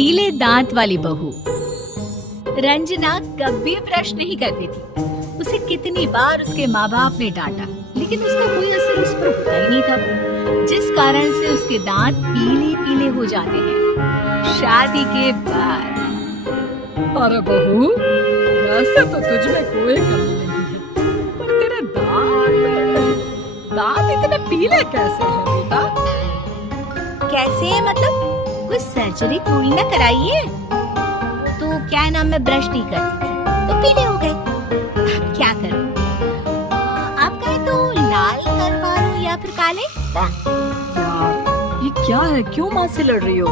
पीले दांत वाली बहू। रंजना कभी ब्रश नहीं करती थी। उसे कितनी बार उसके माँ बाप ने डांटा, लेकिन उसका कोई असर उस पर होता ही नहीं था, जिस कारण से उसके दांत पीले पीले हो जाते हैं। शादी के बाद। अरे बहू, वैसे तो तुझ में कोई कमी नहीं है, पर तेरे दांत इतने पीले कैसे हैं बेटा? कैसे मतलब? कुछ सर्जरी थोड़ी ना कराई है। तो क्या नाम, मैं ब्रश नहीं करती थी तो पीले हो गए। अब क्या करूं? आप कहें तो लाल करवा लूं या फिर काले? यार, ये क्या है? क्यों माँ से लड़ रही हो?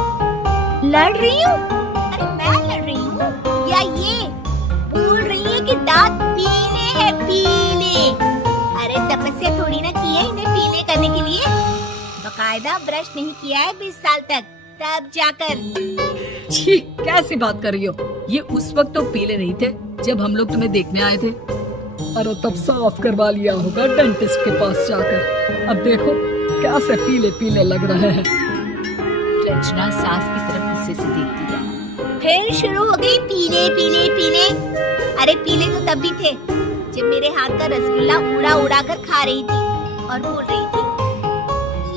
लड़ रही हूँ? अरे मैं लड़ रही हूँ या ये बोल रही है कि दांत पीले हैं, पीले? अरे तपस्या थोड़ी ना की है इन्हें पीले करने के लिए। बकायदा ब्रश नहीं किया है 20 साल तक, तब जाकर। छी, कैसी बात कर रही हो? ये उस वक्त तो पीले नहीं थे जब हम लोग तुम्हें देखने आए थे। अरे तब साफ करवा लिया होगा डेंटिस्ट के पास जाकर। अब देखो कैसे पीले पीले लग रहे हैं। रंजना सास की तरफ गुस्से से देखती है। फिर शुरू हो गई पीले पीले पीले। अरे पीले तो तब भी थे जब मेरे हाथ का रसगुल्ला उड़ा उड़ा कर खा रही थी और बोल रही थी,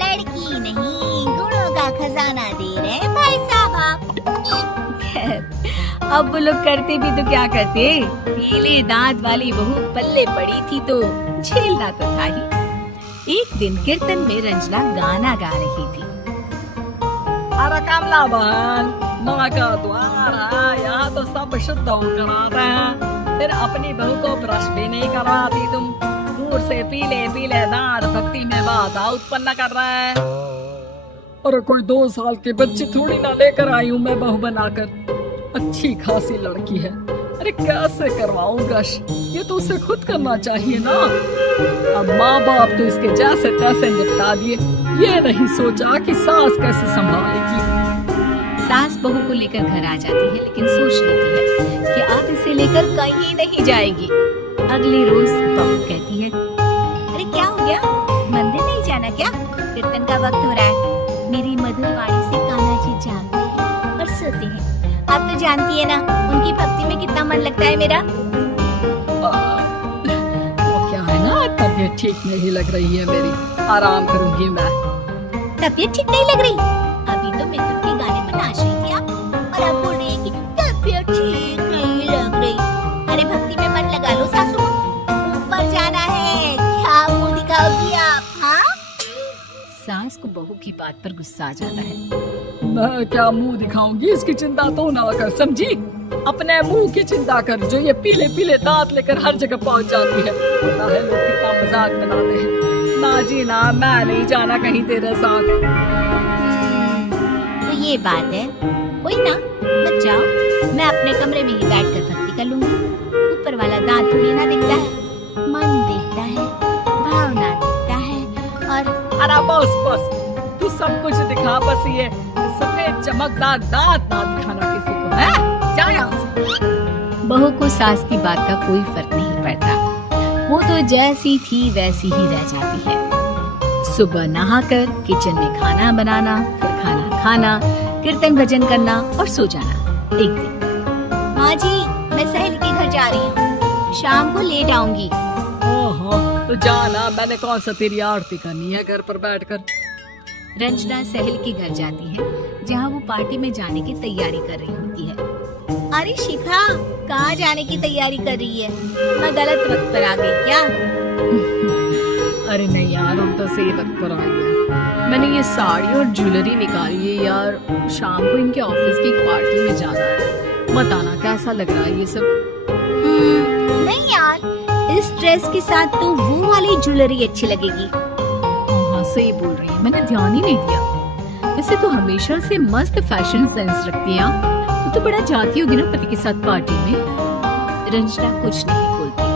लड़की नहीं गुणों का खजाना दे रहे भाई साहब आप। अब वो लोग करते भी तो क्या करते, पीले दांत वाली बहू पल्ले पड़ी थी तो झेलना तो था ही। एक दिन कीर्तन में रंजना गाना गा रही थी। अरे कमला बहन, माँ का द्वार है, यहाँ तो सब शुद्ध कराते हैं, फिर अपनी बहू को ब्रश भी नहीं करवाती तुम। दूर से पीले पीले दांत भक्ति में बाधा उत्पन्न कर रहा है। अरे कोई 2 साल के बच्चे थोड़ी ना लेकर आई हूँ मैं बहू बनाकर। अच्छी खासी लड़की है, अरे कैसे करवाऊं ब्रश? ये तो उसे खुद करना चाहिए ना। अब माँ बाप तो इसके जैसे तैसे निपटा दिए, ये नहीं सोचा कि सास कैसे संभालेगी। सास बहू को लेकर घर आ जाती है, लेकिन सोच लेती है कि आज इसे लेकर कहीं नहीं जाएगी। अगली रोज बहू कहती है, अरे क्या हो गया, मंदिर नहीं जाना क्या? कीर्तन का वक्त हो रहा है। मेरी मधुर वाणी से कान्हा जी जागते हैं और सोते हैं। आप तो जानती है ना उनकी भक्ति में कितना मन लगता है मेरा। वो क्या है ना, तबीयत ठीक नहीं लग रही है मेरी, आराम करूंगी मैं। तबीयत ठीक नहीं लग रही? अभी तो मिथुन के गाने पर नाच रही थी आप, और अब बोल रही है कि तबीयत ठीक नहीं लग रही। अरे भक्ति में मन लगा लो सासू, ऊपर जाना है, क्या मुंह दिखाओगी आप? हाँ? सास को बहू की बात पर गुस्सा आ जाता है। मैं क्या मुंह दिखाऊंगी, इसकी चिंता तो ना कर, समझी? अपने मुंह की चिंता कर, जो ये पीले पीले दांत लेकर हर जगह पहुंच जाती है। पता है लोग कितना मजाक बनाते हैं। ना जी ना, मैं नहीं जाना कहीं तेरे साथ। तो ये बात है, कोई ना, मत जाओ, मैं अपने कमरे में ही बैठकर भक्ति कर लूंगी। ऊपर वाला दांत थोड़ी ना दिखता है, मन देखता है, भावना दिखता है। और अरे बस बस, तू सब कुछ दिखा, बस ये सफेद चमकदार दांत ना दिखाना किसी को, है? जा यहाँ से। बहू को सास की बात का कोई फर्क नहीं पड़ता, वो तो जैसी थी वैसी ही रह जाती है। सुबह नहाकर किचन में खाना बनाना, फिर खाना खाना, कीर्तन भजन करना और सो जाना। एक दिन, माँ जी मैं सहेली के घर जा रही हूँ, शाम को लेट आऊंगी। हाँ, तो जाना, मैंने कौन सा तेरी आरती करनी है घर पर बैठकर। रंजना सहेली के घर जाती है, जहाँ वो पार्टी में जाने की तैयारी कर रही होती है। अरे शिखा, कहाँ जाने की तैयारी कर रही है? मैं गलत वक्त पर आ गई क्या? अरे नहीं यार, हम तो सही वक्त पर आ गए। मैंने ये साड़ी और ज्वेलरी निकाली है यार, शाम को इनके ऑफिस की एक पार्टी में जाना है। बताना कैसा लग रहा है ये सब? नहीं यार, इस ड्रेस के साथ तो वो वाली ज्वेलरी अच्छी लगेगी। हाँ सही बोल रही है, मैंने ध्यान ही नहीं दिया। वैसे तो हमेशा से मस्त फैशन सेंस रखती है, तो बड़ा जाती होगी ना पति के साथ पार्टी में। रंजना कुछ नहीं बोलती,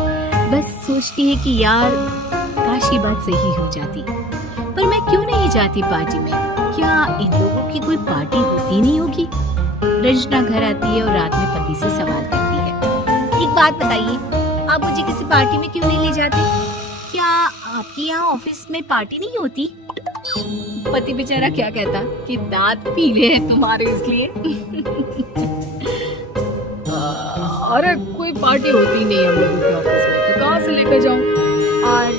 बस सोचती है कि यार काश ये बात सही हो जाती, पर मैं क्यों नहीं जाती पार्टी में? क्या इन लोगों की कोई पार्टी होती नहीं होगी? रंजना घर आती है और रात में पति से सवाल करती है, एक बात बताइए, आप मुझे किसी पार्टी में क्यों नहीं ले जाते? क्या आपके यहाँ ऑफिस में पार्टी नहीं होती? पति बेचारा क्या कहता कि दांत पीले हैं तुम्हारे इसलिए। अरे कोई पार्टी होती नहीं है हम लोगों के ऑफिस में, तो कहाँ से लेकर जाऊँ? और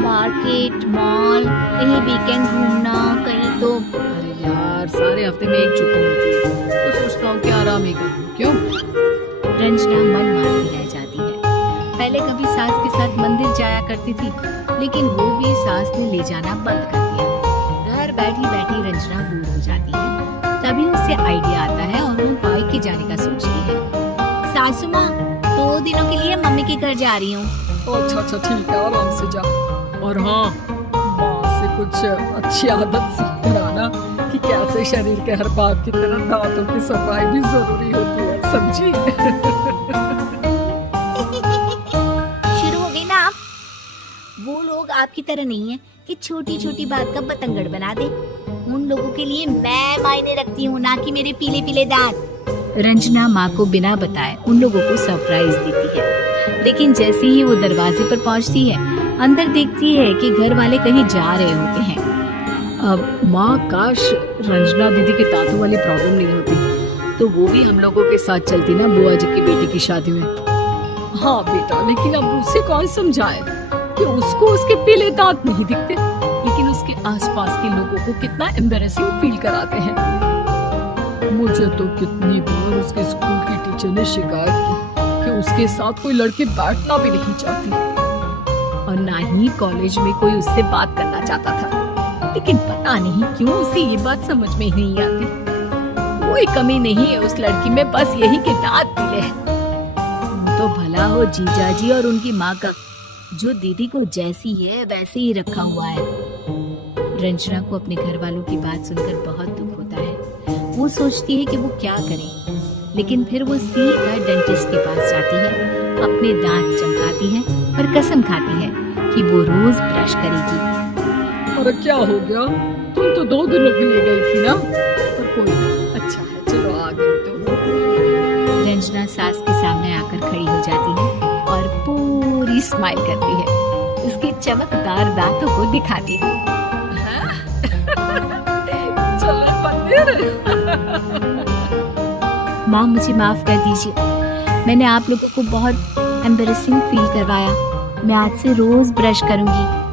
मार्केट मॉल कहीं वीकेंड घूमना कहीं तो। अरे यार सारे हफ्ते में एक छुट्टी मिलती है, तो सोचता हूँ कि आराम ही करूँ। क्यों? रंजना मन मारती रह जाती है। पहले कभी सास के साथ मंदिर जाया करती थी, लेकिन वो भी सास ने ले जाना बंद कर दिया। घर बैठी बैठी रंजना बोर हो जाती है। तभी उसे आइडिया आता है और वो मायके जाने का सोचती है। सासू माँ, 2 दिनों के लिए मम्मी के घर जा रही हूँ। अच्छा अच्छा ठीक है, आराम से जा। और हाँ, माँ से कुछ अच्छी आदत सीख कर आना कि कैसे शरीर के हर भाग की तरह दांतों की सफाई भी जरूरी होती है, समझी? शुरू हो गई ना आप? वो लोग आपकी तरह नहीं है कि छोटी छोटी बात का बतंगड़ बना दे। उन लोगों के लिए मैं मायने रखती हूँ, ना कि मेरे पीले पीले दांत। रंजना माँ को बिना बताए उन लोगों को सरप्राइज देती है, लेकिन जैसे ही वो दरवाजे पर पहुँचती है, अंदर देखती है कि घर वाले कहीं जा रहे होते हैं। अब माँ, काश रंजना दीदी के दांतों वाली प्रॉब्लम नहीं होती, तो वो भी हम लोगों के साथ चलती ना बुआ जी की बेटी की शादी में। हाँ बेटा, लेकिन अब उसे कौन समझाए कि उसको उसके पीले दांत नहीं दिखते, लेकिन उसके आसपास के लोगों को कितना एम्बैरेसिंग फील कराते हैं। मुझे तो कितनी बार उसके स्कूल की टीचर ने शिकायत की कि उसके साथ कोई लड़की बैठना भी नहीं चाहती, और ना ही कॉलेज में कोई उससे बात करना चाहता था। लेकिन पता नहीं क्यों उसे ये बात समझ में ही नहीं आती। कोई कमी नहीं है उस लड़की में, बस यही कि दांत पीले हैं। तो भला हो जीजा जी और उनकी माँ का, जो दीदी को जैसी है वैसे ही रखा हुआ है। रंजना को अपने घर वालों की बात सुनकर बहुत दुख होता है। वो सोचती है कि वो क्या करे, लेकिन फिर वो सीधा डेंटिस्ट के पास जाती है, अपने दांत चमकाती है और कसम खाती है कि वो रोज ब्रश करेगी। अरे क्या हो गया? तुम तो 2 दिनों के लिए गई थी ना? पर कोई ना, अच्छा है, चलो आ गई तो। रंजना सास के सामने आकर खड़ी हो जाती है और पूरी स्माइल करती है, उसके चमकदार दांतों को दिखाती है। चलो मंदिर। माँ, मुझे माफ कर दीजिए, मैंने आप लोगों को बहुत एम्बैरेसिंग फील करवाया। मैं आज से रोज ब्रश करूंगी।